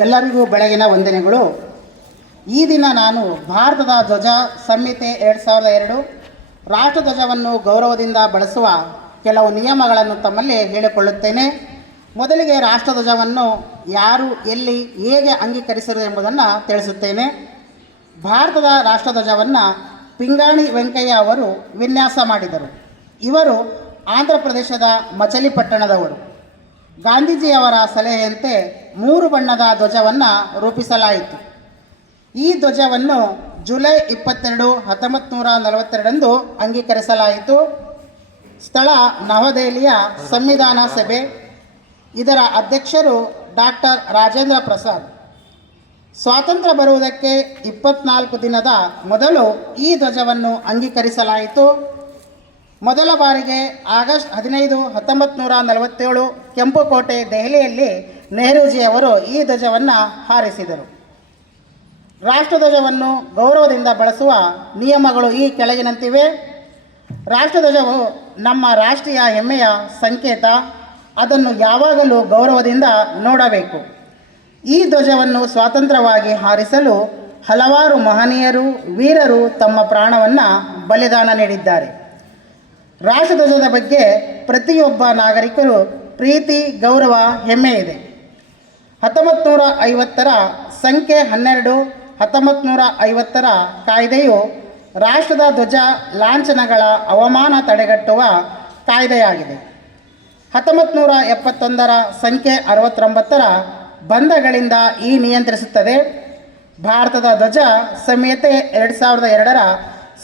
ಎಲ್ಲರಿಗೂ ಬೆಳಗಿನ ವಂದನೆಗಳು. ಈ ದಿನ ನಾನು ಭಾರತದ ಧ್ವಜ ಸಂಹಿತೆ 2002 ರಾಷ್ಟ್ರಧ್ವಜವನ್ನು ಗೌರವದಿಂದ ಬಳಸುವ ಕೆಲವು ನಿಯಮಗಳನ್ನು ತಮ್ಮಲ್ಲಿ ಹೇಳಿಕೊಳ್ಳುತ್ತೇನೆ. ಮೊದಲಿಗೆ ರಾಷ್ಟ್ರಧ್ವಜವನ್ನು ಯಾರು, ಎಲ್ಲಿ, ಹೇಗೆ ಅಂಗೀಕರಿಸಿದರು ಎಂಬುದನ್ನು ತಿಳಿಸುತ್ತೇನೆ. ಭಾರತದ ರಾಷ್ಟ್ರಧ್ವಜವನ್ನು ಪಿಂಗಾಣಿ ವೆಂಕಯ್ಯ ಅವರು ವಿನ್ಯಾಸ ಮಾಡಿದರು. ಇವರು ಆಂಧ್ರ ಪ್ರದೇಶದ ಮಚಲಿಪಟ್ಟಣದವರು. ಗಾಂಧೀಜಿಯವರ ಸಲಹೆಯಂತೆ 3 ಬಣ್ಣದ ಧ್ವಜವನ್ನು ರೂಪಿಸಲಾಯಿತು. ಈ ಧ್ವಜವನ್ನು ಜುಲೈ 22, 1942 ಅಂಗೀಕರಿಸಲಾಯಿತು. ಸ್ಥಳ ನವದೆಹಲಿಯ ಸಂವಿಧಾನ ಸಭೆ. ಇದರ ಅಧ್ಯಕ್ಷರು ಡಾಕ್ಟರ್ ರಾಜೇಂದ್ರ ಪ್ರಸಾದ್. ಸ್ವಾತಂತ್ರ್ಯ ಬರುವುದಕ್ಕೆ 24 ದಿನದ ಮೊದಲು ಈ ಧ್ವಜವನ್ನು ಅಂಗೀಕರಿಸಲಾಯಿತು. ಮೊದಲ ಬಾರಿಗೆ ಆಗಸ್ಟ್ 15, 1947 ಕೆಂಪುಕೋಟೆ ದೆಹಲಿಯಲ್ಲಿ ನೆಹರೂಜಿಯವರು ಈ ಧ್ವಜವನ್ನು ಹಾರಿಸಿದರು. ರಾಷ್ಟ್ರಧ್ವಜವನ್ನು ಗೌರವದಿಂದ ಬಳಸುವ ನಿಯಮಗಳು ಈ ಕೆಳಗಿನಂತಿವೆ. ರಾಷ್ಟ್ರಧ್ವಜವು ನಮ್ಮ ರಾಷ್ಟ್ರೀಯ ಹೆಮ್ಮೆಯ ಸಂಕೇತ. ಅದನ್ನು ಯಾವಾಗಲೂ ಗೌರವದಿಂದ ನೋಡಬೇಕು. ಈ ಧ್ವಜವನ್ನು ಸ್ವತಂತ್ರವಾಗಿ ಹಾರಿಸಲು ಹಲವಾರು ಮಹನೀಯರು, ವೀರರು ತಮ್ಮ ಪ್ರಾಣವನ್ನು ಬಲಿದಾನ ನೀಡಿದ್ದಾರೆ. ರಾಷ್ಟ್ರಧ್ವಜದ ಬಗ್ಗೆ ಪ್ರತಿಯೊಬ್ಬ ನಾಗರಿಕರು ಪ್ರೀತಿ, ಗೌರವ, ಹೆಮ್ಮೆ ಇದೆ. 1950ರ ಸಂಖ್ಯೆ 12, 1950ರ ಕಾಯ್ದೆಯು ರಾಷ್ಟ್ರದ ಧ್ವಜ ಲಾಂಛನಗಳ ಅವಮಾನ ತಡೆಗಟ್ಟುವ ಕಾಯ್ದೆಯಾಗಿದೆ. 1971ರ ಸಂಖ್ಯೆ 69ರ ಬಂಧಗಳಿಂದ ಈ ನಿಯಂತ್ರಿಸುತ್ತದೆ. ಭಾರತದ ಧ್ವಜ ಸಂಹಿತೆ 2002ರ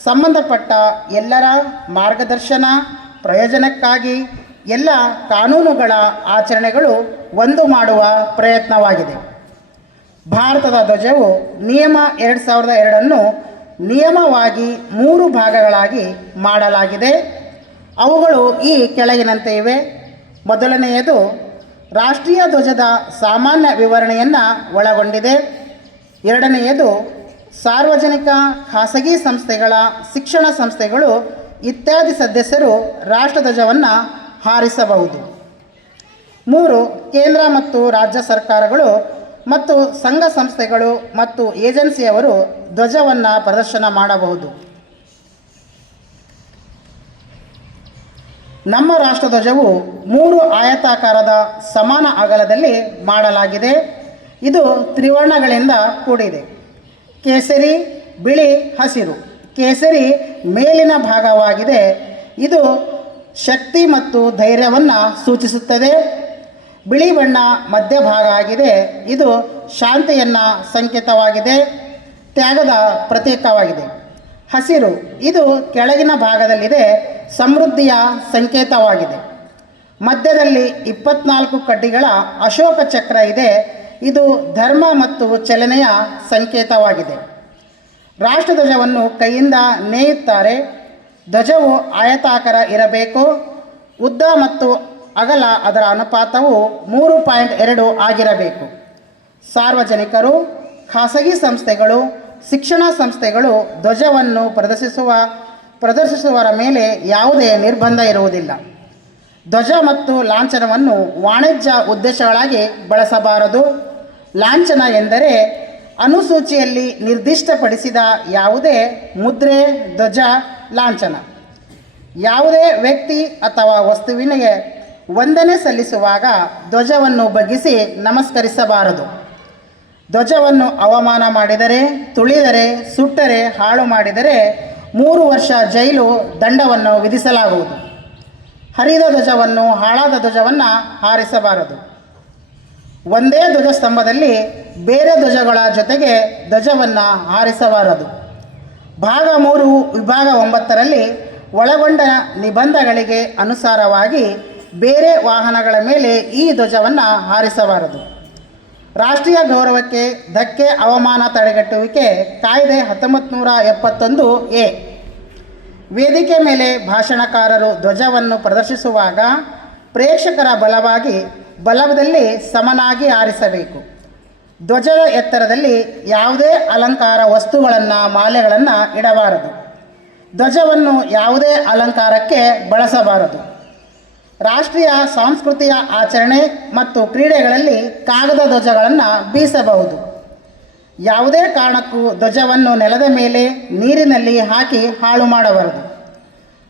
ಸಂಬಂಧಪಟ್ಟ ಎಲ್ಲರ ಮಾರ್ಗದರ್ಶನ, ಪ್ರಯೋಜನಕ್ಕಾಗಿ ಎಲ್ಲ ಕಾನೂನುಗಳ ಆಚರಣೆಗಳು ಒಂದು ಮಾಡುವ ಪ್ರಯತ್ನವಾಗಿದೆ. ಭಾರತದ ಧ್ವಜವು ನಿಯಮ 2002 ನಿಯಮವಾಗಿ 3 ಭಾಗಗಳಾಗಿ ಮಾಡಲಾಗಿದೆ. ಅವುಗಳು ಈ ಕೆಳಗಿನಂತೆ ಇವೆ. ಮೊದಲನೆಯದು ರಾಷ್ಟ್ರೀಯ ಧ್ವಜದ ಸಾಮಾನ್ಯ ವಿವರಣೆಯನ್ನು ಒಳಗೊಂಡಿದೆ. ಎರಡನೆಯದು ಸಾರ್ವಜನಿಕ, ಖಾಸಗಿ ಸಂಸ್ಥೆಗಳ, ಶಿಕ್ಷಣ ಸಂಸ್ಥೆಗಳು ಇತ್ಯಾದಿ ಸದಸ್ಯರು ರಾಷ್ಟ್ರಧ್ವಜವನ್ನು ಹಾರಿಸಬಹುದು. 3 ಕೇಂದ್ರ ಮತ್ತು ರಾಜ್ಯ ಸರ್ಕಾರಗಳು ಮತ್ತು ಸಂಘ ಸಂಸ್ಥೆಗಳು ಮತ್ತು ಏಜೆನ್ಸಿಯವರು ಧ್ವಜವನ್ನು ಪ್ರದರ್ಶನ ಮಾಡಬಹುದು. ನಮ್ಮ ರಾಷ್ಟ್ರಧ್ವಜವು 3 ಆಯತಾಕಾರದ ಸಮಾನ ಅಗಲದಲ್ಲಿ ಮಾಡಲಾಗಿದೆ. ಇದು ತ್ರಿವರ್ಣಗಳಿಂದ ಕೂಡಿದೆ. ಕೇಸರಿ, ಬಿಳಿ, ಹಸಿರು. ಕೇಸರಿ ಮೇಲಿನ ಭಾಗವಾಗಿದೆ. ಇದು ಶಕ್ತಿ ಮತ್ತು ಧೈರ್ಯವನ್ನು ಸೂಚಿಸುತ್ತದೆ. ಬಿಳಿ ಬಣ್ಣ ಮಧ್ಯಭಾಗ ಆಗಿದೆ. ಇದು ಶಾಂತಿಯನ್ನು ಸಂಕೇತವಾಗಿದೆ, ತ್ಯಾಗದ ಪ್ರತೀಕವಾಗಿದೆ. ಹಸಿರು ಇದು ಕೆಳಗಿನ ಭಾಗದಲ್ಲಿದೆ, ಸಮೃದ್ಧಿಯ ಸಂಕೇತವಾಗಿದೆ. ಮಧ್ಯದಲ್ಲಿ 24 ಕಡ್ಡಿಗಳ ಅಶೋಕ ಚಕ್ರ ಇದೆ. ಇದು ಧರ್ಮ ಮತ್ತು ಚಲನೆಯ ಸಂಕೇತವಾಗಿದೆ. ರಾಷ್ಟ್ರಧ್ವಜವನ್ನು ಕೈಯಿಂದ ನೇಯುತ್ತಾರೆ. ಧ್ವಜವು ಆಯತಾಕಾರ ಇರಬೇಕು. ಉದ್ದ ಮತ್ತು ಅಗಲ ಅದರ ಅನುಪಾತವು 3.2 ಆಗಿರಬೇಕು. ಸಾರ್ವಜನಿಕರು, ಖಾಸಗಿ ಸಂಸ್ಥೆಗಳು, ಶಿಕ್ಷಣ ಸಂಸ್ಥೆಗಳು ಧ್ವಜವನ್ನು ಪ್ರದರ್ಶಿಸುವರ ಮೇಲೆ ಯಾವುದೇ ನಿರ್ಬಂಧ ಇರುವುದಿಲ್ಲ. ಧ್ವಜ ಮತ್ತು ಲಾಂಛನವನ್ನು ವಾಣಿಜ್ಯ ಉದ್ದೇಶಗಳಾಗಿ ಬಳಸಬಾರದು. ಲಾಂಛನ ಎಂದರೆ ಅನುಸೂಚಿಯಲ್ಲಿ ನಿರ್ದಿಷ್ಟಪಡಿಸಿದ ಯಾವುದೇ ಮುದ್ರೆ, ಧ್ವಜ, ಲಾಂಛನ. ಯಾವುದೇ ವ್ಯಕ್ತಿ ಅಥವಾ ವಸ್ತುವಿನಿಗೆ ವಂದನೆ ಸಲ್ಲಿಸುವಾಗ ಧ್ವಜವನ್ನು ಬಗ್ಗಿಸಿ ನಮಸ್ಕರಿಸಬಾರದು. ಧ್ವಜವನ್ನು ಅವಮಾನ ಮಾಡಿದರೆ, ತುಳಿದರೆ, ಸುಟ್ಟರೆ, ಹಾಳು ಮಾಡಿದರೆ 3 ವರ್ಷ ಜೈಲು ದಂಡವನ್ನು ವಿಧಿಸಲಾಗುವುದು. ಹರಿದ ಧ್ವಜವನ್ನು, ಹಾಳಾದ ಧ್ವಜವನ್ನು ಹಾರಿಸಬಾರದು. ಒಂದೇ ಧ್ವಜಸ್ತಂಭದಲ್ಲಿ ಬೇರೆ ಧ್ವಜಗಳ ಜೊತೆಗೆ ಧ್ವಜವನ್ನು ಹಾರಿಸಬಾರದು. ಭಾಗ 3 ವಿಭಾಗ 9ರಲ್ಲಿ ಒಳಗೊಂಡ ನಿಬಂಧಗಳಿಗೆ ಅನುಸಾರವಾಗಿ ಬೇರೆ ವಾಹನಗಳ ಮೇಲೆ ಈ ಧ್ವಜವನ್ನು ಹಾರಿಸಬಾರದು. ರಾಷ್ಟ್ರೀಯ ಗೌರವಕ್ಕೆ ಧಕ್ಕೆ, ಅವಮಾನ ತಡೆಗಟ್ಟುವಿಕೆ ಕಾಯ್ದೆ 1971 ವೇದಿಕೆ ಮೇಲೆ ಭಾಷಣಕಾರರು ಧ್ವಜವನ್ನು ಪ್ರದರ್ಶಿಸುವಾಗ ಪ್ರೇಕ್ಷಕರ ಬಲದಲ್ಲಿ ಸಮನಾಗಿ ಹಾರಿಸಬೇಕು. ಧ್ವಜದ ಎತ್ತರದಲ್ಲಿ ಯಾವುದೇ ಅಲಂಕಾರ ವಸ್ತುಗಳನ್ನು, ಮಾಲೆಗಳನ್ನು ಇಡಬಾರದು. ಧ್ವಜವನ್ನು ಯಾವುದೇ ಅಲಂಕಾರಕ್ಕೆ ಬಳಸಬಾರದು. ರಾಷ್ಟ್ರೀಯ ಸಾಂಸ್ಕೃತಿಕ ಆಚರಣೆ ಮತ್ತು ಕ್ರೀಡೆಗಳಲ್ಲಿ ಕಾಗದ ಧ್ವಜಗಳನ್ನು ಬೀಸಬಹುದು. ಯಾವುದೇ ಕಾರಣಕ್ಕೂ ಧ್ವಜವನ್ನು ನೆಲದ ಮೇಲೆ ನೀರಿನಲ್ಲಿ ಹಾಕಿ ಹಾಳು ಮಾಡಬಾರದು.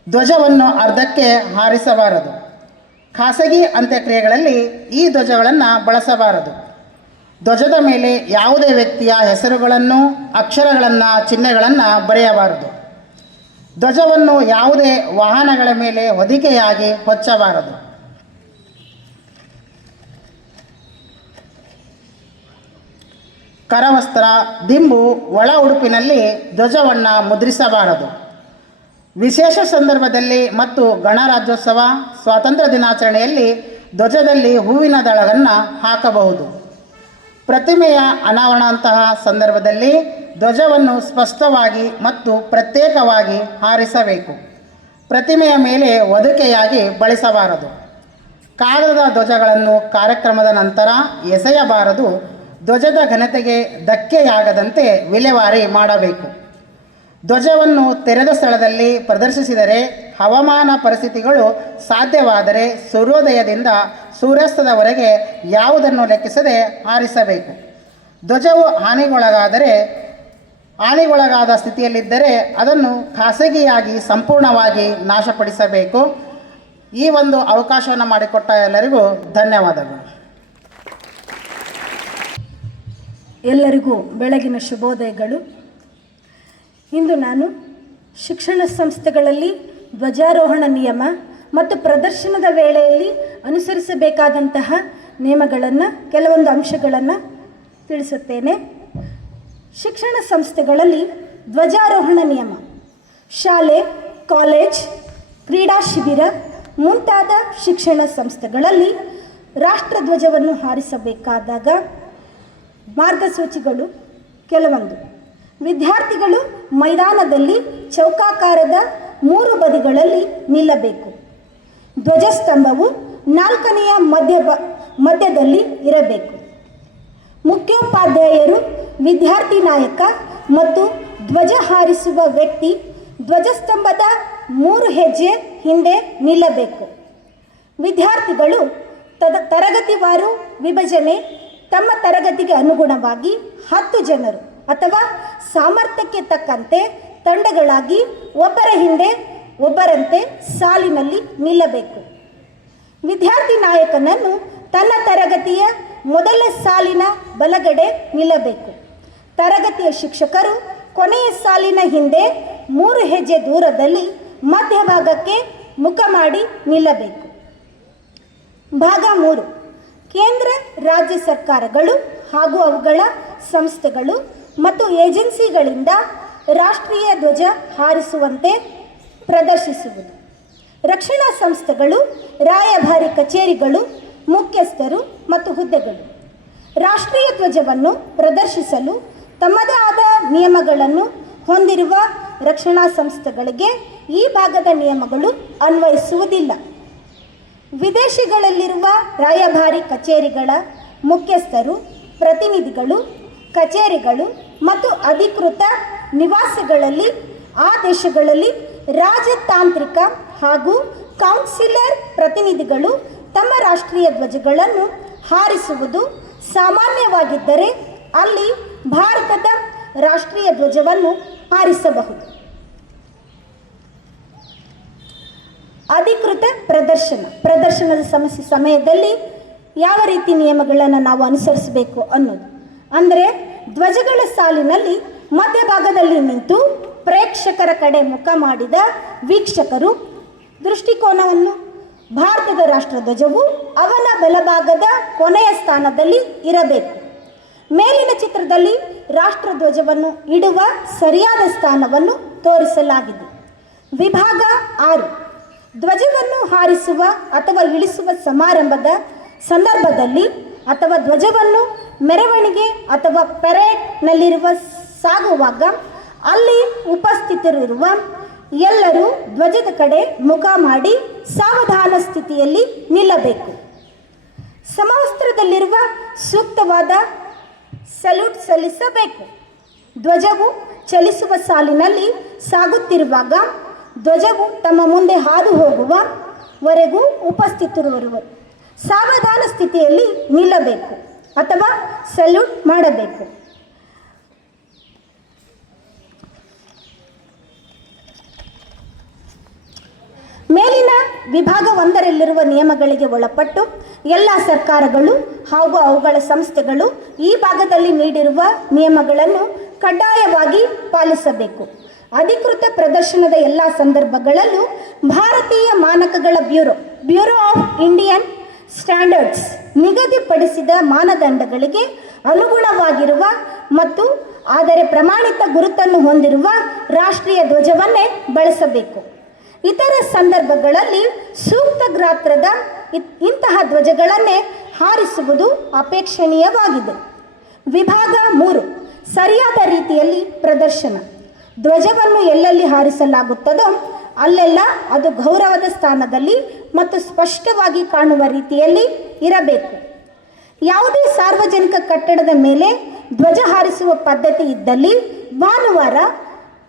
ಧ್ವಜವನ್ನು ಅರ್ಧಕ್ಕೆ ಹಾರಿಸಬಾರದು. ಖಾಸಗಿ ಅಂತ್ಯಕ್ರಿಯೆಗಳಲ್ಲಿ ಈ ಧ್ವಜಗಳನ್ನು ಬಳಸಬಾರದು. ಧ್ವಜದ ಮೇಲೆ ಯಾವುದೇ ವ್ಯಕ್ತಿಯ ಹೆಸರುಗಳನ್ನು, ಅಕ್ಷರಗಳನ್ನು, ಚಿಹ್ನೆಗಳನ್ನು ಬರೆಯಬಾರದು. ಧ್ವಜವನ್ನು ಯಾವುದೇ ವಾಹನಗಳ ಮೇಲೆ ಹೊದಿಕೆಯಾಗಿ ಹೊಚ್ಚಬಾರದು. ಕರವಸ್ತ್ರ, ದಿಂಬು, ಒಳ ಉಡುಪಿನಲ್ಲಿ ಧ್ವಜವನ್ನು ಮುದ್ರಿಸಬಾರದು. ವಿಶೇಷ ಸಂದರ್ಭದಲ್ಲಿ ಮತ್ತು ಗಣರಾಜ್ಯೋತ್ಸವ, ಸ್ವಾತಂತ್ರ್ಯ ದಿನಾಚರಣೆಯಲ್ಲಿ ಧ್ವಜದಲ್ಲಿ ಹೂವಿನ ದಳವನ್ನು ಹಾಕಬಹುದು. ಪ್ರತಿಮೆಯ ಅನಾವರಣಂತಹ ಸಂದರ್ಭದಲ್ಲಿ ಧ್ವಜವನ್ನು ಸ್ಪಷ್ಟವಾಗಿ ಮತ್ತು ಪ್ರತ್ಯೇಕವಾಗಿ ಹಾರಿಸಬೇಕು. ಪ್ರತಿಮೆಯ ಮೇಲೆ ಹೊದಿಕೆಯಾಗಿ ಬಳಸಬಾರದು. ಕಾಗದದ ಧ್ವಜಗಳನ್ನು ಕಾರ್ಯಕ್ರಮದ ನಂತರ ಎಸೆಯಬಾರದು. ಧ್ವಜದ ಘನತೆಗೆ ಧಕ್ಕೆಯಾಗದಂತೆ ವಿಲೇವಾರಿ ಮಾಡಬೇಕು. ಧ್ವಜವನ್ನು ತೆರೆದ ಸ್ಥಳದಲ್ಲಿ ಪ್ರದರ್ಶಿಸಿದರೆ ಹವಾಮಾನ ಪರಿಸ್ಥಿತಿಗಳು ಸಾಧ್ಯವಾದರೆ ಸೂರ್ಯೋದಯದಿಂದ ಸೂರ್ಯಾಸ್ತದವರೆಗೆ ಯಾವುದನ್ನು ಲೆಕ್ಕಿಸದೆ ಹಾರಿಸಬೇಕು. ಧ್ವಜವು ಹಾನಿಗೊಳಗಾದ ಸ್ಥಿತಿಯಲ್ಲಿದ್ದರೆ ಅದನ್ನು ಖಾಸಗಿಯಾಗಿ ಸಂಪೂರ್ಣವಾಗಿ ನಾಶಪಡಿಸಬೇಕು. ಈ ಒಂದು ಅವಕಾಶವನ್ನು ಮಾಡಿಕೊಟ್ಟ ಎಲ್ಲರಿಗೂ ಧನ್ಯವಾದಗಳು. ಎಲ್ಲರಿಗೂ ಬೆಳಗಿನ ಶುಭೋದಯಗಳು. ಇಂದು ನಾನು ಶಿಕ್ಷಣ ಸಂಸ್ಥೆಗಳಲ್ಲಿ ಧ್ವಜಾರೋಹಣ ನಿಯಮ ಮತ್ತು ಪ್ರದರ್ಶನದ ವೇಳೆಯಲ್ಲಿ ಅನುಸರಿಸಬೇಕಾದಂತಹ ನಿಯಮಗಳನ್ನು, ಕೆಲವೊಂದು ಅಂಶಗಳನ್ನು ತಿಳಿಸುತ್ತೇನೆ. ಶಿಕ್ಷಣ ಸಂಸ್ಥೆಗಳಲ್ಲಿ ಧ್ವಜಾರೋಹಣ ನಿಯಮ: ಶಾಲೆ, ಕಾಲೇಜ್, ಕ್ರೀಡಾ ಶಿಬಿರ ಮುಂತಾದ ಶಿಕ್ಷಣ ಸಂಸ್ಥೆಗಳಲ್ಲಿ ರಾಷ್ಟ್ರಧ್ವಜವನ್ನು ಹಾರಿಸಬೇಕಾದಾಗ ಮಾರ್ಗಸೂಚಿಗಳು ಕೆಲವೊಂದು. ವಿದ್ಯಾರ್ಥಿಗಳು ಮೈದಾನದಲ್ಲಿ ಚೌಕಾಕಾರದ 3 ಬದಿಗಳಲ್ಲಿ ನಿಲ್ಲಬೇಕು. ಧ್ವಜಸ್ತಂಭವು 4ನೆಯ ಮಧ್ಯದಲ್ಲಿ ಇರಬೇಕು. ಮುಖ್ಯೋಪಾಧ್ಯಾಯರು, ವಿದ್ಯಾರ್ಥಿ ನಾಯಕ ಮತ್ತು ಧ್ವಜ ಹಾರಿಸುವ ವ್ಯಕ್ತಿ ಧ್ವಜಸ್ತಂಭದ 3 ಹೆಜ್ಜೆ ಹಿಂದೆ ನಿಲ್ಲಬೇಕು. ವಿದ್ಯಾರ್ಥಿಗಳು ತರಗತಿವಾರು ವಿಭಜನೆ, ತಮ್ಮ ತರಗತಿಗೆ ಅನುಗುಣವಾಗಿ 10 ಜನರು ಅಥವಾ ಸಾಮರ್ಥ್ಯಕ್ಕೆ ತಕ್ಕಂತೆ ತಂಡಗಳಾಗಿ ಒಬ್ಬರ ಹಿಂದೆ ಒಬ್ಬರಂತೆ ಸಾಲಿನಲ್ಲಿ ನಿಲ್ಲಬೇಕು. ವಿದ್ಯಾರ್ಥಿ ನಾಯಕನನ್ನು ತನ್ನ ತರಗತಿಯ ಮೊದಲ ಸಾಲಿನ ಬಲಗಡೆ ನಿಲ್ಲಬೇಕು. ತರಗತಿಯ ಶಿಕ್ಷಕರು ಕೊನೆಯ ಸಾಲಿನ ಹಿಂದೆ 3 ಹೆಜ್ಜೆ ದೂರದಲ್ಲಿ ಮಧ್ಯಭಾಗಕ್ಕೆ ಮುಖ ಮಾಡಿ ನಿಲ್ಲಬೇಕು. ಭಾಗ 3. ಕೇಂದ್ರ ರಾಜ್ಯ ಸರ್ಕಾರಗಳು ಹಾಗೂ ಅವುಗಳ ಸಂಸ್ಥೆಗಳು ಮತ್ತು ಏಜೆನ್ಸಿಗಳಿಂದ ರಾಷ್ಟ್ರೀಯ ಧ್ವಜ ಹಾರಿಸುವಂತೆ ಪ್ರದರ್ಶಿಸುವುದು. ರಕ್ಷಣಾ ಸಂಸ್ಥೆಗಳು, ರಾಯಭಾರಿ ಕಚೇರಿಗಳು, ಮುಖ್ಯಸ್ಥರು ಮತ್ತು ಹುದ್ದೆಗಳು ರಾಷ್ಟ್ರೀಯ ಧ್ವಜವನ್ನು ಪ್ರದರ್ಶಿಸಲು ತಮ್ಮದೇ ಆದ ನಿಯಮಗಳನ್ನು ಹೊಂದಿರುವ ರಕ್ಷಣಾ ಸಂಸ್ಥೆಗಳಿಗೆ ಈ ಭಾಗದ ನಿಯಮಗಳು ಅನ್ವಯಿಸುವುದಿಲ್ಲ. ವಿದೇಶಗಳಲ್ಲಿರುವ ರಾಯಭಾರಿ ಕಚೇರಿಗಳ ಮುಖ್ಯಸ್ಥರು, ಪ್ರತಿನಿಧಿಗಳು, ಕಚೇರಿಗಳು ಮತ್ತು ಅಧಿಕೃತ ನಿವಾಸಗಳಲ್ಲಿ ಆ ದೇಶಗಳಲ್ಲಿ ರಾಜತಾಂತ್ರಿಕ ಹಾಗೂ ಕೌನ್ಸಿಲರ್ ಪ್ರತಿನಿಧಿಗಳು ತಮ್ಮ ರಾಷ್ಟ್ರೀಯ ಧ್ವಜಗಳನ್ನು ಹಾರಿಸುವುದು ಸಾಮಾನ್ಯವಾಗಿದ್ದರೆ ಅಲ್ಲಿ ಭಾರತದ ರಾಷ್ಟ್ರೀಯ ಧ್ವಜವನ್ನು ಹಾರಿಸಬಹುದು. ಅಧಿಕೃತ ಪ್ರದರ್ಶನದ ಸಮಯದಲ್ಲಿ ಯಾವ ರೀತಿ ನಿಯಮಗಳನ್ನು ನಾವು ಅನುಸರಿಸಬೇಕು ಅನ್ನೋದು ಅಂದರೆ, ಧ್ವಜಗಳ ಸಾಲಿನಲ್ಲಿ ಮಧ್ಯಭಾಗದಲ್ಲಿ ನಿಂತು ಪ್ರೇಕ್ಷಕರ ಕಡೆ ಮುಖ ಮಾಡಿದ ವೀಕ್ಷಕರು ದೃಷ್ಟಿಕೋನವನ್ನು ಭಾರತದ ರಾಷ್ಟ್ರಧ್ವಜವು ಅವನ ಬಲಭಾಗದ ಕೊನೆಯ ಸ್ಥಾನದಲ್ಲಿ ಇರಬೇಕು. ಮೇಲಿನ ಚಿತ್ರದಲ್ಲಿ ರಾಷ್ಟ್ರಧ್ವಜವನ್ನು ಇಡುವ ಸರಿಯಾದ ಸ್ಥಾನವನ್ನು ತೋರಿಸಲಾಗಿದೆ. ವಿಭಾಗ 6. ಧ್ವಜವನ್ನು ಹಾರಿಸುವ ಅಥವಾ ಇಳಿಸುವ ಸಮಾರಂಭದ ಸಂದರ್ಭದಲ್ಲಿ ಅಥವಾ ಧ್ವಜವನ್ನು ಮೆರವಣಿಗೆ ಅಥವಾ ಪರೇಡ್ನಲ್ಲಿರುವ ಸಾಗುವಾಗ ಅಲ್ಲಿ ಉಪಸ್ಥಿತರಿರುವ ಎಲ್ಲರೂ ಧ್ವಜದ ಕಡೆ ಮುಖ ಮಾಡಿ ಸಾವಧಾನ ಸ್ಥಿತಿಯಲ್ಲಿ ನಿಲ್ಲಬೇಕು. ಸಮವಸ್ತ್ರದಲ್ಲಿರುವ ಸೂಕ್ತವಾದ ಸಲ್ಯೂಟ್ ಸಲ್ಲಿಸಬೇಕು. ಧ್ವಜವು ಚಲಿಸುವ ಸಾಲಿನಲ್ಲಿ ಸಾಗುತ್ತಿರುವಾಗ ಧ್ವಜವು ತಮ್ಮ ಮುಂದೆ ಹಾದು ಹೋಗುವ ವರೆಗೂ ಉಪಸ್ಥಿತರಿರುವರು ಸಾವಧಾನ ಸ್ಥಿತಿಯಲ್ಲಿ ನಿಲ್ಲಬೇಕು ಅಥವಾ ಸಲ್ಯೂಟ್ ಮಾಡಬೇಕು. ಮೇಲಿನ ವಿಭಾಗ 1ರಲ್ಲಿರುವ ನಿಯಮಗಳಿಗೆ ಒಳಪಟ್ಟು ಎಲ್ಲ ಸರ್ಕಾರಗಳು ಹಾಗೂ ಅವುಗಳ ಸಂಸ್ಥೆಗಳು ಈ ಭಾಗದಲ್ಲಿ ನೀಡಿರುವ ನಿಯಮಗಳನ್ನು ಕಡ್ಡಾಯವಾಗಿ ಪಾಲಿಸಬೇಕು. ಅಧಿಕೃತ ಪ್ರದರ್ಶನದ ಎಲ್ಲ ಸಂದರ್ಭಗಳಲ್ಲೂ ಭಾರತೀಯ ಮಾನಕಗಳ ಬ್ಯೂರೋ ಆಫ್ ಇಂಡಿಯನ್ ಸ್ಟ್ಯಾಂಡರ್ಡ್ಸ್ ನಿಗದಿಪಡಿಸಿದ ಮಾನದಂಡಗಳಿಗೆ ಅನುಗುಣವಾಗಿರುವ ಮತ್ತು ಆದರೆ ಪ್ರಮಾಣಿತ ಗುರುತನ್ನು ಹೊಂದಿರುವ ರಾಷ್ಟ್ರೀಯ ಧ್ವಜವನ್ನೇ ಬಳಸಬೇಕು. ಇತರ ಸಂದರ್ಭಗಳಲ್ಲಿ ಸೂಕ್ತ ಗಾತ್ರದ ಇಂತಹ ಧ್ವಜಗಳನ್ನೇ ಹಾರಿಸುವುದು ಅಪೇಕ್ಷಣೀಯವಾಗಿದೆ. ವಿಭಾಗ 3 ಸರಿಯಾದ ರೀತಿಯಲ್ಲಿ ಪ್ರದರ್ಶನ. ಧ್ವಜವನ್ನು ಎಲ್ಲೆಲ್ಲಿ ಹಾರಿಸಲಾಗುತ್ತದೋ ಅಲ್ಲೆಲ್ಲ ಅದು ಗೌರವದ ಸ್ಥಾನದಲ್ಲಿ ಮತ್ತು ಸ್ಪಷ್ಟವಾಗಿ ಕಾಣುವ ರೀತಿಯಲ್ಲಿ ಇರಬೇಕು. ಯಾವುದೇ ಸಾರ್ವಜನಿಕ ಕಟ್ಟಡದ ಮೇಲೆ ಧ್ವಜ ಹಾರಿಸುವ ಪದ್ಧತಿ ಇದ್ದಲ್ಲಿ ಭಾನುವಾರ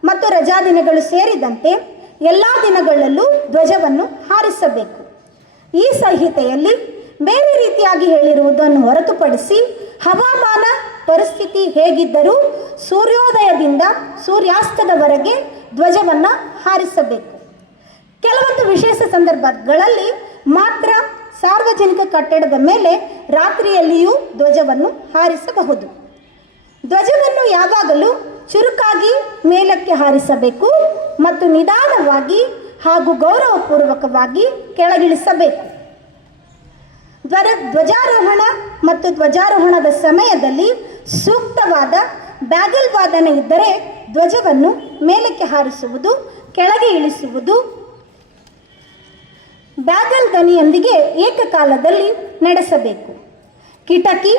ಮತ್ತು ರಜಾದಿನಗಳು ಸೇರಿದಂತೆ ಎಲ್ಲ ದಿನಗಳಲ್ಲೂ ಧ್ವಜವನ್ನು ಹಾರಿಸಬೇಕು. ಈ ಸಂಹಿತೆಯಲ್ಲಿ ಬೇರೆ ರೀತಿಯಾಗಿ ಹೇಳಿರುವುದನ್ನು ಹೊರತುಪಡಿಸಿ ಹವಾಮಾನ ಪರಿಸ್ಥಿತಿ ಹೇಗಿದ್ದರೂ ಸೂರ್ಯೋದಯದಿಂದ ಸೂರ್ಯಾಸ್ತದವರೆಗೆ ಧ್ವಜವನ್ನು ಹಾರಿಸಬೇಕು. ಕೆಲವೊಂದು ವಿಶೇಷ ಸಂದರ್ಭಗಳಲ್ಲಿ ಮಾತ್ರ ಸಾರ್ವಜನಿಕ ಕಟ್ಟಡದ ಮೇಲೆ ರಾತ್ರಿಯಲ್ಲಿಯೂ ಧ್ವಜವನ್ನು ಹಾರಿಸಬಹುದು. ಧ್ವಜವನ್ನು ಯಾವಾಗಲೂ ಚುರುಕಾಗಿ ಮೇಲಕ್ಕೆ ಹಾರಿಸಬೇಕು ಮತ್ತು ನಿಧಾನವಾಗಿ ಹಾಗೂ ಗೌರವಪೂರ್ವಕವಾಗಿ ಕೆಳಗಿಳಿಸಬೇಕು. ಧ್ವಜಾರೋಹಣ ಮತ್ತು ಧ್ವಜಾರೋಹಣದ ಸಮಯದಲ್ಲಿ ಸೂಕ್ತವಾದ ಬ್ಯಾಗಲ್ ವಾದನ ಇದ್ದರೆ ಧ್ವಜವನ್ನು ಮೇಲಕ್ಕೆ ಹಾರಿಸುವುದು, ಕೆಳಗೆ ಇಳಿಸುವುದು ಬ್ಯಾಗಲ್ ಧ್ವನಿಯೊಂದಿಗೆ ಏಕಕಾಲದಲ್ಲಿ ನಡೆಸಬೇಕು. ಕಿಟಕಿ,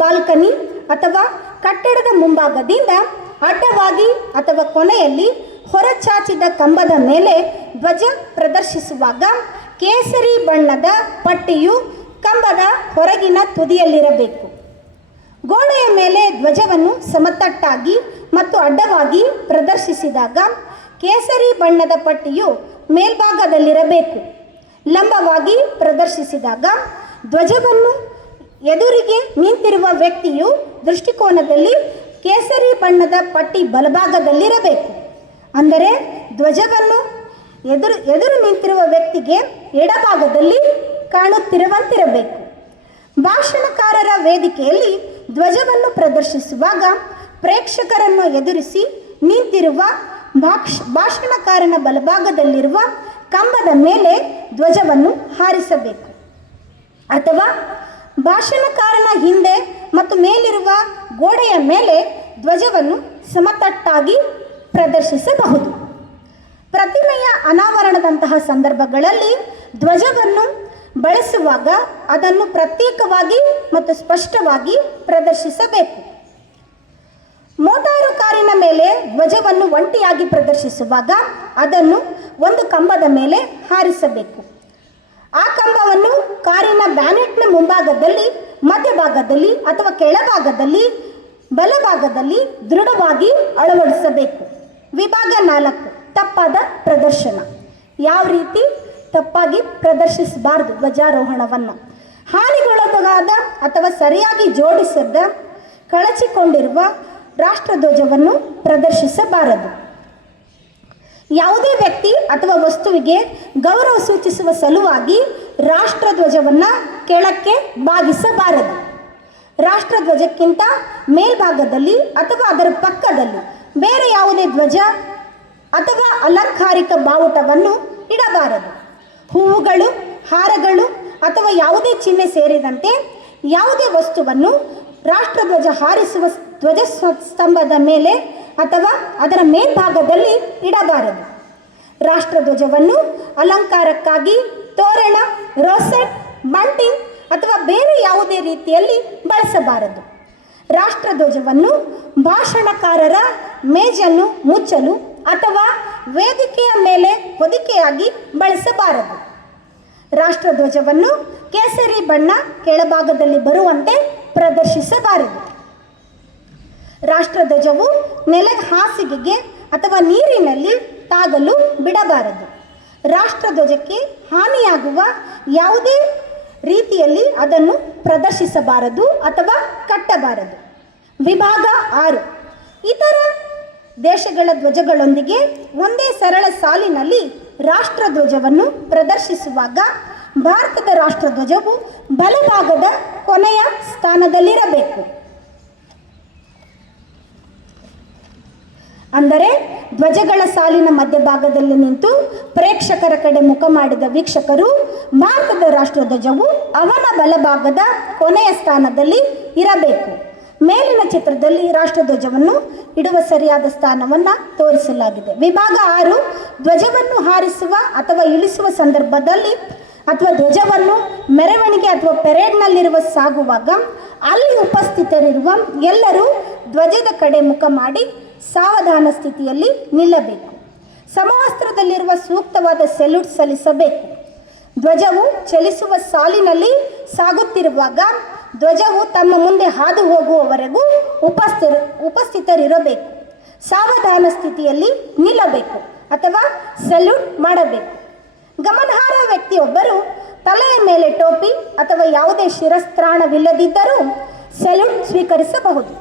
ಬಾಲ್ಕನಿ ಅಥವಾ ಕಟ್ಟಡದ ಮುಂಭಾಗದಿಂದ ಅಡ್ಡವಾಗಿ ಅಥವಾ ಕೊನೆಯಲ್ಲಿ ಹೊರಚಾಚಿದ ಕಂಬದ ಮೇಲೆ ಧ್ವಜ ಪ್ರದರ್ಶಿಸುವಾಗ ಕೇಸರಿ ಬಣ್ಣದ ಪಟ್ಟಿಯು ಕಂಬದ ಹೊರಗಿನ ತುದಿಯಲ್ಲಿರಬೇಕು. ಗೋಡೆಯ ಮೇಲೆ ಧ್ವಜವನ್ನು ಸಮತಟ್ಟಾಗಿ ಮತ್ತು ಅಡ್ಡವಾಗಿ ಪ್ರದರ್ಶಿಸಿದಾಗ ಕೇಸರಿ ಬಣ್ಣದ ಪಟ್ಟಿಯು ಮೇಲ್ಭಾಗದಲ್ಲಿರಬೇಕು. ಲಂಬವಾಗಿ ಪ್ರದರ್ಶಿಸಿದಾಗ ಧ್ವಜವನ್ನು ಎದುರಿಗೆ ನಿಂತಿರುವ ವ್ಯಕ್ತಿಯು ದೃಷ್ಟಿಕೋನದಲ್ಲಿ ಕೇಸರಿ ಬಣ್ಣದ ಪಟ್ಟಿ ಬಲಭಾಗದಲ್ಲಿರಬೇಕು. ಅಂದರೆ ಧ್ವಜವನ್ನು ಎದುರು ನಿಂತಿರುವ ವ್ಯಕ್ತಿಗೆ ಎಡಭಾಗದಲ್ಲಿ ಕಾಣುತ್ತಿರುವಂತಿರಬೇಕು. ಭಾಷಣಕಾರರ ವೇದಿಕೆಯಲ್ಲಿ ಧ್ವಜವನ್ನು ಪ್ರದರ್ಶಿಸುವಾಗ ಪ್ರೇಕ್ಷಕರನ್ನು ಎದುರಿಸಿ ನಿಂತಿರುವ ಭಾಷಣಕಾರನ ಬಲಭಾಗದಲ್ಲಿರುವ ಕಂಬದ ಮೇಲೆ ಧ್ವಜವನ್ನು ಹಾರಿಸಬೇಕು. ಅಥವಾ ಭಾಷಣಕಾರನ ಹಿಂದೆ ಮತ್ತು ಮೇಲಿರುವ ಗೋಡೆಯ ಮೇಲೆ ಧ್ವಜವನ್ನು ಸಮತಟ್ಟಾಗಿ ಪ್ರದರ್ಶಿಸಬಹುದು. ಪ್ರತಿಮೆಯ ಅನಾವರಣದಂತಹ ಸಂದರ್ಭಗಳಲ್ಲಿ ಧ್ವಜವನ್ನು ಬಳಸುವಾಗ ಅದನ್ನು ಪ್ರತ್ಯೇಕವಾಗಿ ಮತ್ತು ಸ್ಪಷ್ಟವಾಗಿ ಪ್ರದರ್ಶಿಸಬೇಕು. ಮೋಟಾರು ಕಾರಿನ ಮೇಲೆ ಧ್ವಜವನ್ನು ಒಂಟಿಯಾಗಿ ಪ್ರದರ್ಶಿಸುವಾಗ ಅದನ್ನು ಒಂದು ಕಂಬದ ಮೇಲೆ ಹಾರಿಸಬೇಕು. ಆ ಕಂಬವನ್ನು ಕಾರಿನ ಬ್ಯಾನೆಟ್ನ ಮುಂಭಾಗದಲ್ಲಿ, ಮಧ್ಯಭಾಗದಲ್ಲಿ ಅಥವಾ ಕೆಳಭಾಗದಲ್ಲಿ, ಬಲಭಾಗದಲ್ಲಿ ದೃಢವಾಗಿ ಅಳವಡಿಸಬೇಕು. ವಿಭಾಗ 4 ತಪ್ಪಾದ ಪ್ರದರ್ಶನ. ಯಾವ ರೀತಿ ತಪ್ಪಾಗಿ ಪ್ರದರ್ಶಿಸಬಾರದು ಧ್ವಜಾರೋಹಣವನ್ನು. ಹಾನಿಗೊಳಗಾದ ಅಥವಾ ಸರಿಯಾಗಿ ಜೋಡಿಸದ ಕಳಚಿಕೊಂಡಿರುವ ರಾಷ್ಟ್ರಧ್ವಜವನ್ನು ಪ್ರದರ್ಶಿಸಬಾರದು. ಯಾವುದೇ ವ್ಯಕ್ತಿ ಅಥವಾ ವಸ್ತುವಿಗೆ ಗೌರವ ಸೂಚಿಸುವ ಸಲುವಾಗಿ ರಾಷ್ಟ್ರಧ್ವಜವನ್ನು ಕೆಳಕ್ಕೆ ಬಾಗಿಸಬಾರದು. ರಾಷ್ಟ್ರಧ್ವಜಕ್ಕಿಂತ ಮೇಲ್ಭಾಗದಲ್ಲಿ ಅಥವಾ ಅದರ ಪಕ್ಕದಲ್ಲಿ ಬೇರೆ ಯಾವುದೇ ಧ್ವಜ ಅಥವಾ ಅಲಂಕಾರಿಕ ಬಾವುಟವನ್ನು ಇಡಬಾರದು. ಹೂವುಗಳು, ಹಾರಗಳು ಅಥವಾ ಯಾವುದೇ ಚಿಹ್ನೆ ಸೇರಿದಂತೆ ಯಾವುದೇ ವಸ್ತುವನ್ನು ರಾಷ್ಟ್ರಧ್ವಜ ಹಾರಿಸುವ ಧ್ವಜ ಸ್ತಂಭದ ಮೇಲೆ ಅಥವಾ ಅದರ ಮೇಲ್ಭಾಗದಲ್ಲಿ ಇಡಬಾರದು. ರಾಷ್ಟ್ರಧ್ವಜವನ್ನು ಅಲಂಕಾರಕ್ಕಾಗಿ ತೋರಣ, ರೋಸೆಟ್, ಬಂಟಿಂಗ್ ಅಥವಾ ಬೇರೆ ಯಾವುದೇ ರೀತಿಯಲ್ಲಿ ಬಳಸಬಾರದು. ರಾಷ್ಟ್ರಧ್ವಜವನ್ನು ಭಾಷಣಕಾರರ ಮೇಜನ್ನು ಮುಚ್ಚಲು ಅಥವಾ ವೇದಿಕೆಯ ಮೇಲೆ ಹೊದಿಕೆಯಾಗಿ ಬಳಸಬಾರದು. ರಾಷ್ಟ್ರಧ್ವಜವನ್ನು ಕೇಸರಿ ಬಣ್ಣ ಕೆಳಭಾಗದಲ್ಲಿ ಬರುವಂತೆ ಪ್ರದರ್ಶಿಸಬಾರದು. ರಾಷ್ಟ್ರಧ್ವಜವು ನೆಲ, ಹಾಸಿಗೆಗೆ ಅಥವಾ ನೀರಿನಲ್ಲಿ ತಾಗಲು ಬಿಡಬಾರದು. ರಾಷ್ಟ್ರಧ್ವಜಕ್ಕೆ ಹಾನಿಯಾಗುವ ಯಾವುದೇ ರೀತಿಯಲ್ಲಿ ಅದನ್ನು ಪ್ರದರ್ಶಿಸಬಾರದು ಅಥವಾ ಕಟ್ಟಬಾರದು. ವಿಭಾಗ 6. ಇತರ ದೇಶಗಳ ಧ್ವಜಗಳೊಂದಿಗೆ ಒಂದೇ ಸರಳ ಸಾಲಿನಲ್ಲಿ ರಾಷ್ಟ್ರಧ್ವಜವನ್ನು ಪ್ರದರ್ಶಿಸುವಾಗ ಭಾರತದ ರಾಷ್ಟ್ರಧ್ವಜವು ಬಲಭಾಗದ ಕೊನೆಯ ಸ್ಥಾನದಲ್ಲಿರಬೇಕು. ಅಂದರೆ ಧ್ವಜಗಳ ಸಾಲಿನ ಮಧ್ಯಭಾಗದಲ್ಲಿ ನಿಂತು ಪ್ರೇಕ್ಷಕರ ಕಡೆ ಮುಖ ಮಾಡಿದ ವೀಕ್ಷಕರು ಭಾರತದ ರಾಷ್ಟ್ರಧ್ವಜವು ಅವನ ಬಲಭಾಗದ ಕೊನೆಯ ಸ್ಥಾನದಲ್ಲಿ ಇರಬೇಕು. ಮೇಲಿನ ಚಿತ್ರದಲ್ಲಿ ರಾಷ್ಟ್ರಧ್ವಜವನ್ನು ಇಡುವ ಸರಿಯಾದ ಸ್ಥಾನವನ್ನು ತೋರಿಸಲಾಗಿದೆ. ವಿಭಾಗ 6. ಧ್ವಜವನ್ನು ಹಾರಿಸುವ ಅಥವಾ ಇಳಿಸುವ ಸಂದರ್ಭದಲ್ಲಿ ಅಥವಾ ಧ್ವಜವನ್ನು ಮೆರವಣಿಗೆ ಅಥವಾ ಪೆರೇಡ್ನಲ್ಲಿರುವ ಸಾಗುವಾಗ ಅಲ್ಲಿ ಉಪಸ್ಥಿತರಿರುವ ಎಲ್ಲರೂ ಧ್ವಜದ ಕಡೆ ಮುಖ ಮಾಡಿ ಸಾವಧಾನ ಸ್ಥಿತಿಯಲ್ಲಿ ನಿಲ್ಲಬೇಕು. ಸಮವಸ್ತ್ರದಲ್ಲಿರುವ ಸೂಕ್ತವಾದ ಸೆಲ್ಯೂಟ್ ಸಲ್ಲಿಸಬೇಕು. ಧ್ವಜವು ಚಲಿಸುವ ಸಾಲಿನಲ್ಲಿ ಸಾಗುತ್ತಿರುವಾಗ ಧ್ವಜವು ತಮ್ಮ ಮುಂದೆ ಹಾದು ಹೋಗುವವರೆಗೂ ಉಪಸ್ಥಿತರಿರಬೇಕು. ಸಾವಧಾನ ಸ್ಥಿತಿಯಲ್ಲಿ ನಿಲ್ಲಬೇಕು ಅಥವಾ ಸೆಲ್ಯೂಟ್ ಮಾಡಬೇಕು. ಗಮನಾರ್ಹ ವ್ಯಕ್ತಿಯೊಬ್ಬರು ತಲೆಯ ಮೇಲೆ ಟೋಪಿ ಅಥವಾ ಯಾವುದೇ ಶಿರಸ್ತ್ರಾಣವಿಲ್ಲದಿದ್ದರೂ ಸೆಲ್ಯೂಟ್ ಸ್ವೀಕರಿಸಬಹುದು.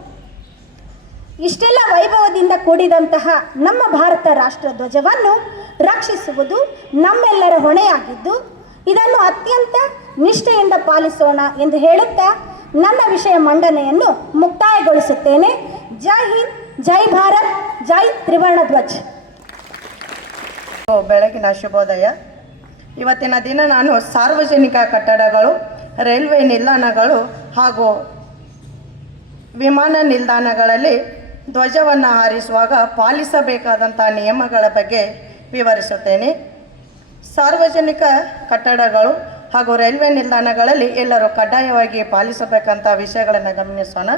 ಇಷ್ಟೆಲ್ಲ ವೈಭವದಿಂದ ಕೂಡಿದಂತಹ ನಮ್ಮ ಭಾರತ ರಾಷ್ಟ್ರ ಧ್ವಜವನ್ನು ರಕ್ಷಿಸುವುದು ನಮ್ಮೆಲ್ಲರ ಹೊಣೆಯಾಗಿದ್ದು ಇದನ್ನು ಅತ್ಯಂತ ನಿಷ್ಠೆಯಿಂದ ಪಾಲಿಸೋಣ ಎಂದು ಹೇಳುತ್ತಾ ನನ್ನ ವಿಷಯ ಮಂಡನೆಯನ್ನು ಮುಕ್ತಾಯಗೊಳಿಸುತ್ತೇನೆ. ಜೈ ಹಿಂದ್, ಜೈ ಭಾರತ್, ಜೈ ತ್ರಿವರ್ಣ ಧ್ವಜ್. ಬೆಳಗಿನ ಶುಭೋದಯ. ಇವತ್ತಿನ ದಿನ ನಾನು ಸಾರ್ವಜನಿಕ ಕಟ್ಟಡಗಳು, ರೈಲ್ವೆ ನಿಲ್ದಾಣಗಳು ಹಾಗೂ ವಿಮಾನ ನಿಲ್ದಾಣಗಳಲ್ಲಿ ಧ್ವಜವನ್ನು ಹಾರಿಸುವಾಗ ಪಾಲಿಸಬೇಕಾದಂಥ ನಿಯಮಗಳ ಬಗ್ಗೆ ವಿವರಿಸುತ್ತೇನೆ. ಸಾರ್ವಜನಿಕ ಕಟ್ಟಡಗಳು ಹಾಗೂ ರೈಲ್ವೆ ನಿಲ್ದಾಣಗಳಲ್ಲಿ ಎಲ್ಲರೂ ಕಡ್ಡಾಯವಾಗಿ ಪಾಲಿಸಬೇಕಂತ ವಿಷಯಗಳನ್ನು ಗಮನಿಸೋಣ.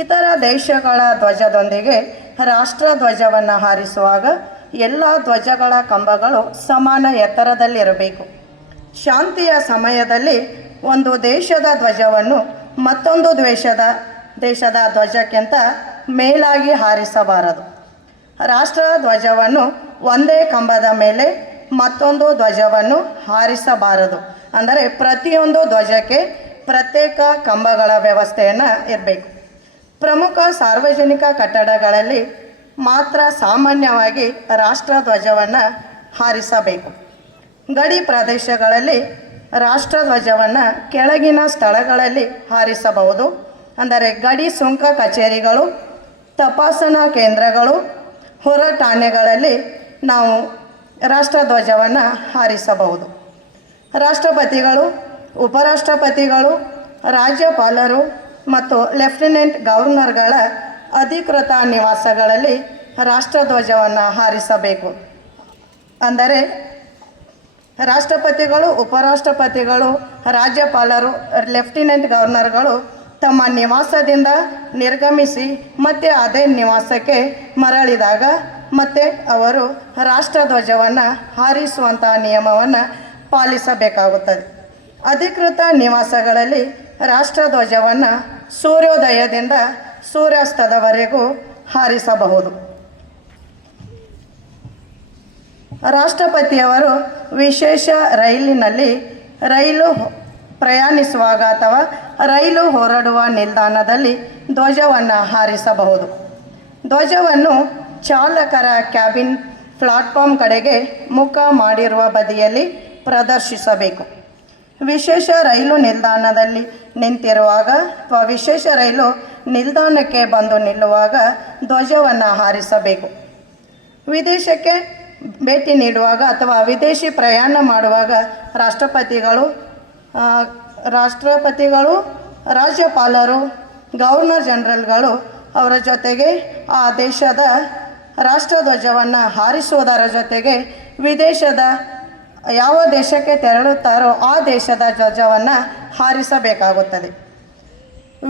ಇತರ ದೇಶಗಳ ಧ್ವಜದೊಂದಿಗೆ ರಾಷ್ಟ್ರ ಧ್ವಜವನ್ನು ಹಾರಿಸುವಾಗ ಎಲ್ಲ ಧ್ವಜಗಳ ಕಂಬಗಳು ಸಮಾನ ಎತ್ತರದಲ್ಲಿರಬೇಕು. ಶಾಂತಿಯ ಸಮಯದಲ್ಲಿ ಒಂದು ದೇಶದ ಧ್ವಜವನ್ನು ಮತ್ತೊಂದು ದೇಶದ ಧ್ವಜಕ್ಕಿಂತ ಮೇಲಾಗಿ ಹಾರಿಸಬಾರದು. ರಾಷ್ಟ್ರ ಧ್ವಜವನ್ನು ಒಂದೇ ಕಂಬದ ಮೇಲೆ ಮತ್ತೊಂದು ಧ್ವಜವನ್ನು ಹಾರಿಸಬಾರದು. ಅಂದರೆ ಪ್ರತಿಯೊಂದು ಧ್ವಜಕ್ಕೆ ಪ್ರತ್ಯೇಕ ಕಂಬಗಳ ವ್ಯವಸ್ಥೆಯನ್ನು ಇರಬೇಕು. ಪ್ರಮುಖ ಸಾರ್ವಜನಿಕ ಕಟ್ಟಡಗಳಲ್ಲಿ ಮಾತ್ರ ಸಾಮಾನ್ಯವಾಗಿ ರಾಷ್ಟ್ರ ಧ್ವಜವನ್ನು ಹಾರಿಸಬೇಕು. ಗಡಿ ಪ್ರದೇಶಗಳಲ್ಲಿ ರಾಷ್ಟ್ರ ಧ್ವಜವನ್ನು ಕೆಳಗಿನ ಸ್ಥಳಗಳಲ್ಲಿ ಹಾರಿಸಬಹುದು. ಅಂದರೆ ಗಡಿ ಸುಂಕ ಕಚೇರಿಗಳು, ತಪಾಸಣಾ ಕೇಂದ್ರಗಳು, ಹೊರ ಠಾಣೆಗಳಲ್ಲಿ ನಾವು ರಾಷ್ಟ್ರಧ್ವಜವನ್ನು ಹಾರಿಸಬಹುದು. ರಾಷ್ಟ್ರಪತಿಗಳು, ಉಪರಾಷ್ಟ್ರಪತಿಗಳು, ರಾಜ್ಯಪಾಲರು ಮತ್ತು ಲೆಫ್ಟಿನೆಂಟ್ ಗವರ್ನರ್ಗಳ ಅಧಿಕೃತ ನಿವಾಸಗಳಲ್ಲಿ ರಾಷ್ಟ್ರಧ್ವಜವನ್ನು ಹಾರಿಸಬೇಕು. ಅಂದರೆ ರಾಷ್ಟ್ರಪತಿಗಳು, ಉಪರಾಷ್ಟ್ರಪತಿಗಳು, ರಾಜ್ಯಪಾಲರು, ಲೆಫ್ಟಿನೆಂಟ್ ಗವರ್ನರ್ಗಳು ತಮ್ಮ ನಿವಾಸದಿಂದ ನಿರ್ಗಮಿಸಿ ಮತ್ತೆ ಅದೇ ನಿವಾಸಕ್ಕೆ ಮರಳಿದಾಗ ಮತ್ತೆ ಅವರು ರಾಷ್ಟ್ರಧ್ವಜವನ್ನು ಹಾರಿಸುವಂಥ ನಿಯಮವನ್ನು ಪಾಲಿಸಬೇಕಾಗುತ್ತದೆ. ಅಧಿಕೃತ ನಿವಾಸಗಳಲ್ಲಿ ರಾಷ್ಟ್ರಧ್ವಜವನ್ನು ಸೂರ್ಯೋದಯದಿಂದ ಸೂರ್ಯಾಸ್ತದವರೆಗೂ ಹಾರಿಸಬಹುದು. ರಾಷ್ಟ್ರಪತಿಯವರು ವಿಶೇಷ ರೈಲಿನಲ್ಲಿ ರೈಲು ಪ್ರಯಾಣಿಸುವಾಗ ಅಥವಾ ರೈಲು ಹೊರಡುವ ನಿಲ್ದಾಣದಲ್ಲಿ ಧ್ವಜವನ್ನು ಹಾರಿಸಬಹುದು. ಧ್ವಜವನ್ನು ಚಾಲಕರ ಕ್ಯಾಬಿನ್ ಪ್ಲಾಟ್ಫಾರ್ಮ್ ಕಡೆಗೆ ಮುಖ ಮಾಡಿರುವ ಬದಿಯಲ್ಲಿ ಪ್ರದರ್ಶಿಸಬೇಕು. ವಿಶೇಷ ರೈಲು ನಿಲ್ದಾಣದಲ್ಲಿ ನಿಂತಿರುವಾಗ ಅಥವಾ ವಿಶೇಷ ರೈಲು ನಿಲ್ದಾಣಕ್ಕೆ ಬಂದು ನಿಲ್ಲುವಾಗ ಧ್ವಜವನ್ನು ಹಾರಿಸಬೇಕು. ವಿದೇಶಕ್ಕೆ ಭೇಟಿ ನೀಡುವಾಗ ಅಥವಾ ವಿದೇಶಿ ಪ್ರಯಾಣ ಮಾಡುವಾಗ ರಾಷ್ಟ್ರಪತಿಗಳು, ರಾಜ್ಯಪಾಲರು, ಗವರ್ನರ್ ಜನರಲ್ಗಳು ಅವರ ಜೊತೆಗೆ ಆ ದೇಶದ ರಾಷ್ಟ್ರಧ್ವಜವನ್ನು ಹಾರಿಸುವುದರ ಜೊತೆಗೆ ವಿದೇಶದ ಯಾವ ದೇಶಕ್ಕೆ ತೆರಳುತ್ತಾರೋ ಆ ದೇಶದ ಧ್ವಜವನ್ನು ಹಾರಿಸಬೇಕಾಗುತ್ತದೆ.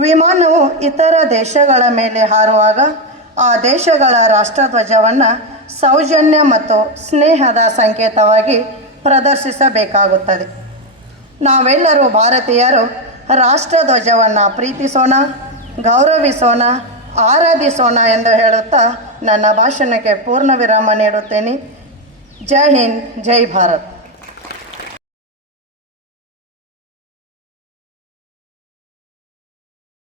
ವಿಮಾನವು ಇತರ ದೇಶಗಳ ಮೇಲೆ ಹಾರುವಾಗ ಆ ದೇಶಗಳ ರಾಷ್ಟ್ರಧ್ವಜವನ್ನು ಸೌಜನ್ಯ ಮತ್ತು ಸ್ನೇಹದ ಸಂಕೇತವಾಗಿ ಪ್ರದರ್ಶಿಸಬೇಕಾಗುತ್ತದೆ. ನಾವೆಲ್ಲರೂ ಭಾರತೀಯರು ರಾಷ್ಟ್ರಧ್ವಜವನ್ನು ಪ್ರೀತಿಸೋಣ, ಗೌರವಿಸೋಣ, ಆರಾಧಿಸೋಣ ಎಂದು ಹೇಳುತ್ತಾ ನನ್ನ ಭಾಷಣಕ್ಕೆ ಪೂರ್ಣ ವಿರಾಮ ನೀಡುತ್ತೇನೆ. ಜೈ ಹಿಂದ್, ಜೈ ಭಾರತ್.